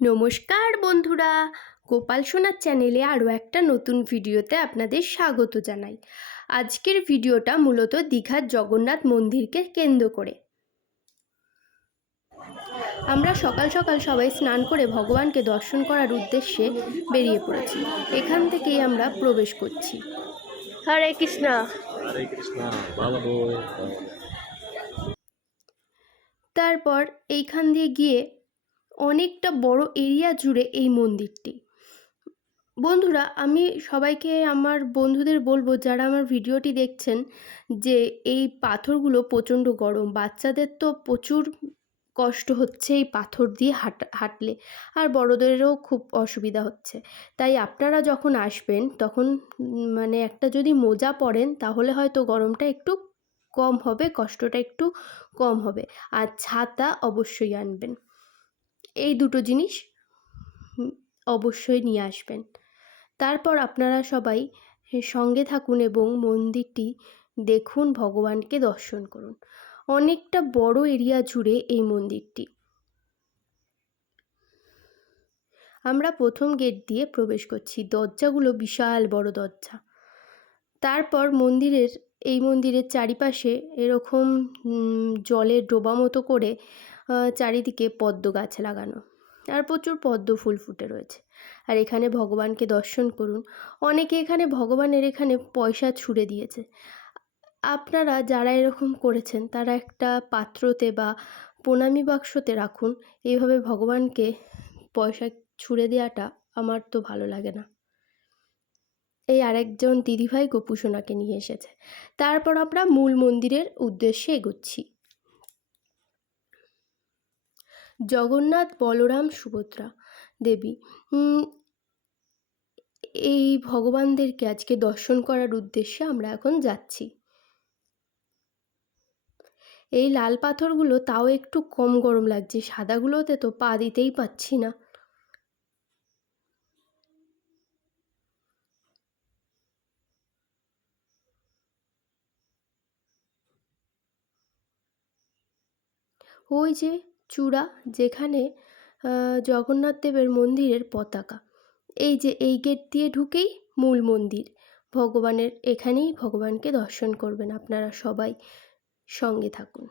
নমস্কার বন্ধুরা, গোপাল সোনার চ্যানেলে আরও একটা নতুন ভিডিওতে আপনাদের স্বাগত জানাই। আজকের ভিডিওটা মূলত দীঘার জগন্নাথ মন্দিরকে কেন্দ্র করে। আমরা সকাল সকাল সবাই স্নান করে ভগবানকে দর্শন করার উদ্দেশ্যে বেরিয়ে পড়েছি। এখান থেকেই আমরা প্রবেশ করছি। হরে কৃষ্ণ। হরে কৃষ্ণ। তারপর এইখান দিয়ে গিয়ে অনেকটা বড় এরিয়া জুড়ে এই মন্দিরটি। বন্ধুরা, আমি সবাইকে, আমার বন্ধুদের বলবো যারা আমার ভিডিওটি দেখছেন, যে এই পাথরগুলো প্রচণ্ড গরম। বাচ্চাদের তো প্রচুর কষ্ট হচ্ছে এই পাথর দিয়ে হাঁটলে, আর বড়দেরও খুব অসুবিধা হচ্ছে। তাই আপনারা যখন আসবেন তখন মানে একটা যদি মোজা পরেন তাহলে হয়তো গরমটা একটু কম হবে, কষ্টটা একটু কম হবে। আর ছাতা অবশ্যই আনবেন। এই দুটো জিনিস অবশ্যই নিয়ে আসবেন। তারপর আপনারা সবাই সঙ্গে থাকুন এবং মন্দিরটি দেখুন, ভগবানকে দর্শন করুন। অনেকটা বড় এরিয়া জুড়ে এই মন্দিরটি। আমরা প্রথম গেট দিয়ে প্রবেশ করছি। দরজাগুলো বিশাল বড় দরজা। তারপর এই মন্দিরের চারিপাশে এরকম জলের ডোবা মতো করে চারিদিকে পদ্ম গাছ লাগানো, আর প্রচুর পদ্ম ফুল ফুটে রয়েছে। আর এখানে ভগবানকে দর্শন করুন। অনেকে এখানে ভগবানের এখানে পয়সা ছুঁড়ে দিয়েছে। আপনারা যারা এরকম করেছেন তারা একটা পাত্রতে বা প্রণামী বাক্সতে রাখুন। এইভাবে ভগবানকে পয়সা ছুঁড়ে দেওয়াটা আমার তো ভালো লাগে না। এই আরেকজন দিদিভাই গোপুসোনাকে নিয়ে এসেছে। তারপর আমরা মূল মন্দিরের উদ্দেশ্যে এগোচ্ছি। জগন্নাথ, বলরাম, সুভদ্রা দেবী, এই ভগবানদেরকে আজকে দর্শন করার উদ্দেশ্যে আমরা এখন যাচ্ছি। এই লাল পাথরগুলো তাও একটু কম গরম লাগছে, সাদাগুলোতে তো পা দিতেই পাচ্ছি না। ওই যে চূড়া, যেখানে জগন্নাথ দেবের মন্দিরের পতাকা, এই যে এই গেট দিয়ে ঢুকেই মূল মন্দির ভগবানের। এখানেই ভগবানকে দর্শন করবেন। আপনারা সবাই সঙ্গে থাকুন।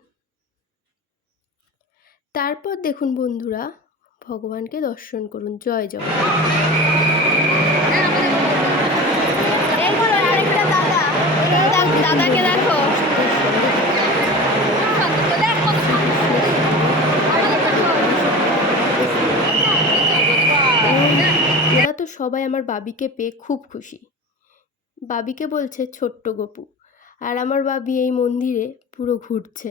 তারপর দেখুন বন্ধুরা, ভগবানকে দর্শন করুন। জয় জগন্নাথ। দাদাকে দেখো। এরা তো সবাই আমার বাবিকে পেয়ে খুব খুশি। বাবিকে বলছে ছোট্ট গপু, আর আমার বাবি এই মন্দিরে পুরো ঘুরছে।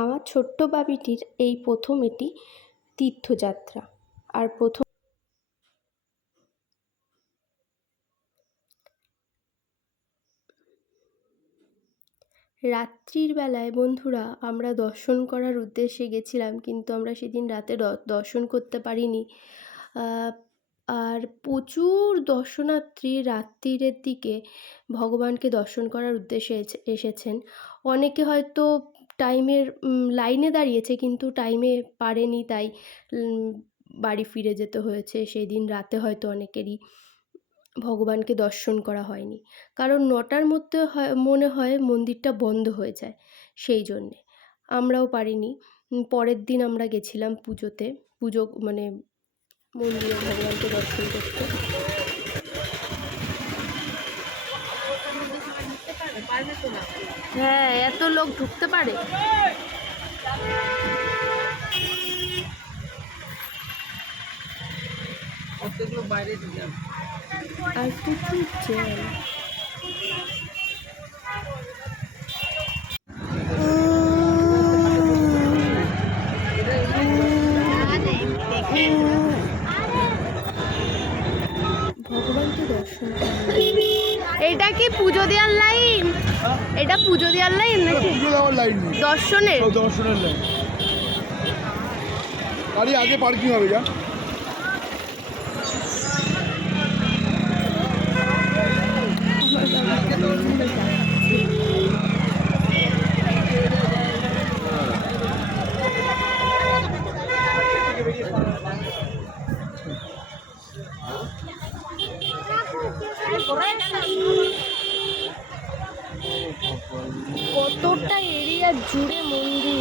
আমার ছোট্ট বাবিটির এই প্রথম এটি তীর্থযাত্রা। আর প্রথম রাত্রির বেলায় বন্ধুরা আমরা দর্শন করার উদ্দেশ্যে গেছিলাম, কিন্তু আমরা সেদিন রাতে দর্শন করতে পারিনি। আর প্রচুর দর্শনার্থী রাত্রিরের দিকে ভগবানকে দর্শন করার উদ্দেশ্যে এসেছেন। অনেকে হয়তো টাইমের লাইনে দাঁড়িয়েছে, কিন্তু টাইমে পারেনি, তাই বাড়ি ফিরে যেতে হয়েছে। সেই দিন রাতে হয়তো অনেকেরই ভগবানকে দর্শন করা হয়নি, কারণ 9টার মধ্যে মনে হয় মন্দিরটা বন্ধ হয়ে যায়, সেই জন্যে আমরাও পারিনি। পরের দিন আমরা গেছিলাম পুজো মানে মন্দিরে ভগবানকে দর্শন করতে। হ্যাঁ, এত লোক ঢুকতে পারে? আর প্রচুর জ্যাম। ভগবানকে দর্শন এটা কি পুজো দেওয়ার লাইন? এটা পুজো দেওয়ার লাইন নাকি দর্শনের? দর্শনের লাইন। গাড়ি আগে পার্কিং হবে। যা কতটা এরিয়া জুড়ে মন্দির।